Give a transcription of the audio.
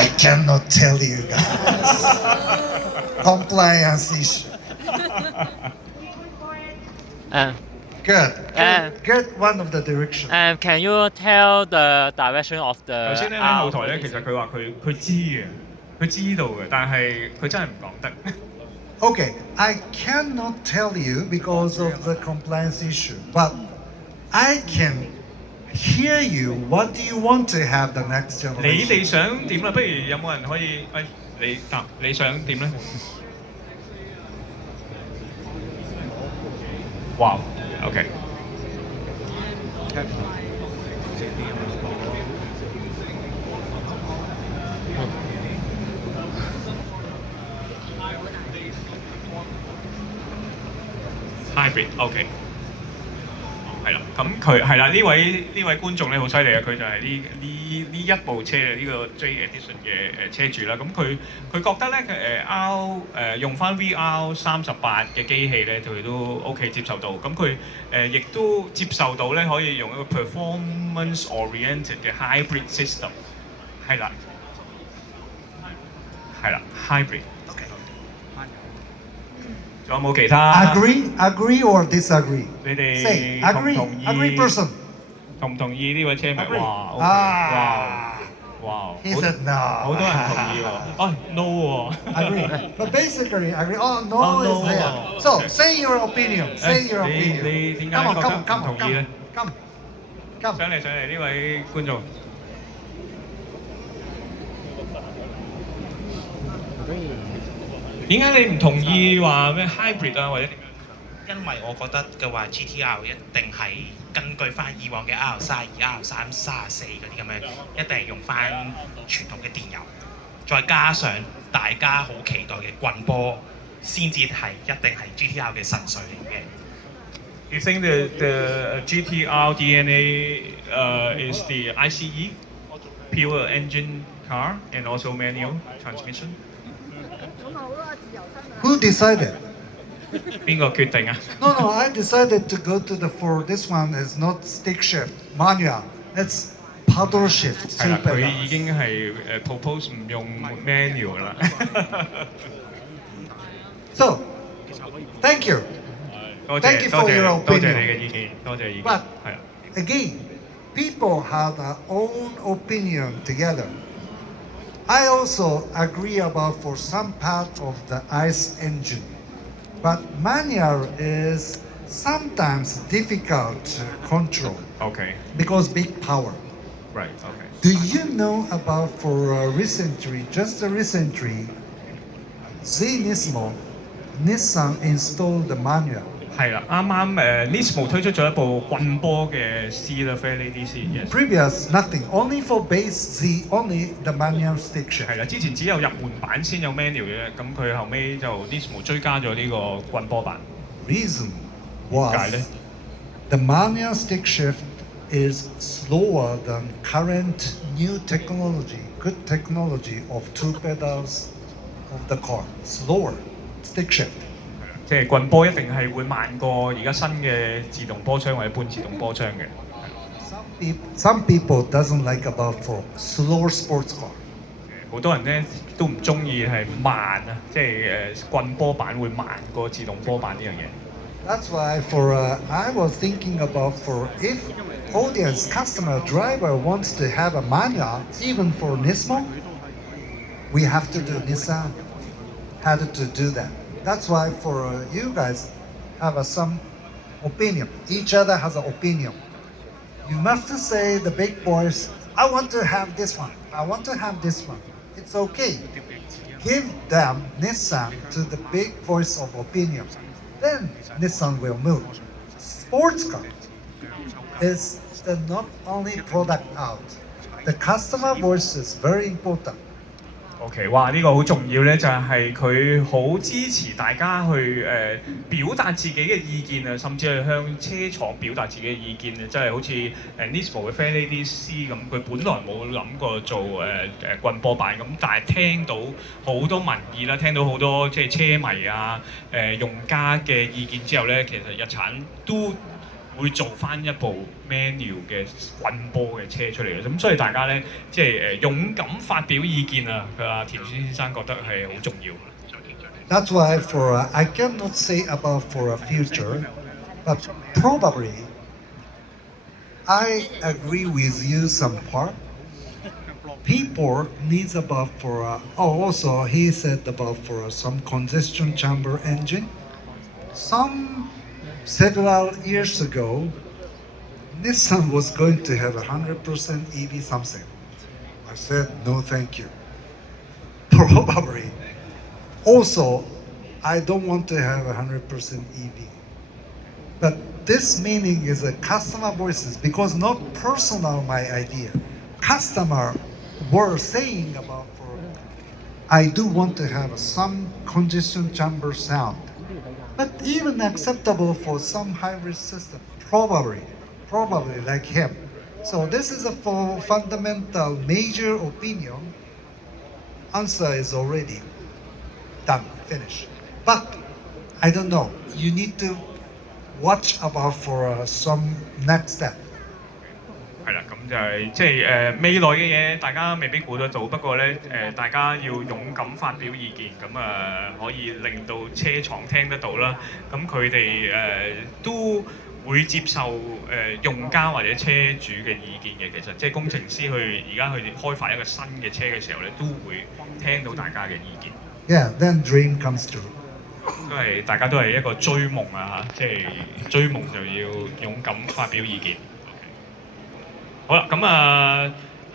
I cannot tell you guys. Compliance issue. And Good. Uh, Good one of the direction. can you tell the direction of the 頭先咧喺後台咧，其實佢話佢知嘅，佢知道嘅，但係佢真係唔講得。Okay, I cannot tell you because of the compliance issue, but I can hear you. What do you want to have the next 你 generation? 哋想點啦？不如有冇人可以你答你想點咧？哇，OK。hybrid OK。係啦，咁佢係啦，呢位觀眾咧好犀利啊！佢就係呢一部車呢個 J Edition 嘅車主啦。咁佢覺得咧用翻 VR38嘅機器咧，佢都 OK 接受到。咁佢亦都接受到咧，可以用一個 performance oriented 嘅 hybrid system。係啦，hybrid。仲有冇其他 Agree or disagree? 你哋 Say 同唔 agree. 同意 Agree person. 同唔同意呢位車迷？ Agree. 哇，OK， 哇 He said no. 好多人同意喎。哦，no 喎。Agree. But basically, agree. Oh, no Oh, no. is there. So, say your opinion. Say your 你 opinion. 點解 Come on, 覺 come 得 on, 唔 come 同 on, 意咧？ come. Come. 上嚟呢位觀眾。點解你唔同意話咩 hybrid 啊或者點樣？因為我覺得嘅話 GTR 一定係根據翻以往嘅 R32、R33、34嗰啲咁樣，一定係用翻傳統嘅電油，再加上大家好期待嘅棍波，先至係一定係 GTR 嘅神髓嚟嘅。You think the GTR DNA is the ICE pure engine car and also manual transmission? Who decided? 邊個決定啊？ No, I decided to go to for this one is not stick shift, manual. It's paddle shift. 係啦， two 佢 pedals. 已經係propose 唔用 manual 啦。So, thank you. 多 Thank 謝 you 多 for your 謝多謝 opinion. 你嘅意見，多謝意見。 But 係啦， again, people have their own opinion together. I also agree about for some part of the ICE engine, but manual is sometimes difficult to control OK， because big power. right OK。 Do you know about for recently, just recently, Nissan installed the manual. 係啦，啱啱Nismo 推出咗一部棍波嘅 C 啦 ，Fairlady DC。Previous nothing, only for base Z, only the manual stick shift. 係啦，之前只有入門版先有 manual 嘅，咁佢後尾就 Nismo 追加咗呢個棍波版。Reason 解咧 was the manual stick shift is slower than current new technology, good technology of two pedals of the car. Slower stick shift. 即係棍波一定係會慢過而家新嘅自動波槍或者半自動波槍嘅。Some people doesn't like about for slower sports car. 好多人咧都唔中意係慢啊，即係棍波版會慢過自動波版呢樣嘢。That's why for I was thinking about for if audience customer driver wants to have a manual even for Nismo, we have to do Nissan had to do that. That's why for you guys have some opinion. Each other has an opinion. You must say the big boys, I want to have this one. I want to have this one. It's okay. Give them Nissan to the big voice of opinion. Then Nissan will move. Sports car is the not only product out. The customer voice is very important. OK， 哇！呢個好重要咧，就係佢好支持大家去表達自己嘅意見啊，甚至係向車廠表達自己嘅意見啊，即係好似Nismo 嘅 Fairlady C 咁，佢本來冇諗過做棍波版咁，但係聽到好多民意啦，聽到好多即係車迷啊、用家嘅意見之後咧，其實日產都會做翻一部 manual 嘅滾波嘅車出嚟嘅。咁所以大家咧即係勇敢發表意見啊！佢話田孫先生覺得係好重要。That's why I cannot say about for a future, but probably I agree with you some part. People needs about also he said about for some congestion chamber engine. Some several years ago, Nissan was going to have 100% EV something. I said no, thank you. Probably. Also, I don't want to have 100% EV. But this meaning is a customer voices because not personal my idea. Customer were saying about I do want to have some congestion chamber sound. But even acceptable for some hybrid system, probably like him. So this is a fundamental major opinion. Answer is already done, finished. But I don't know. You need to watch about for some next step. 係啦，咁就係即係未來嘅嘢，大家未必估得到。不過咧大家要勇敢發表意見，咁可以令到車廠聽得到啦。咁佢哋都會接受用家或者車主嘅意見嘅。其實即係工程師去而家去開發一個新嘅車嘅時候咧，都會聽到大家嘅意見。Yeah, then dream comes true. 都係大家都係一個追夢啊嚇，即係追夢就要勇敢發表意見。好啦，咁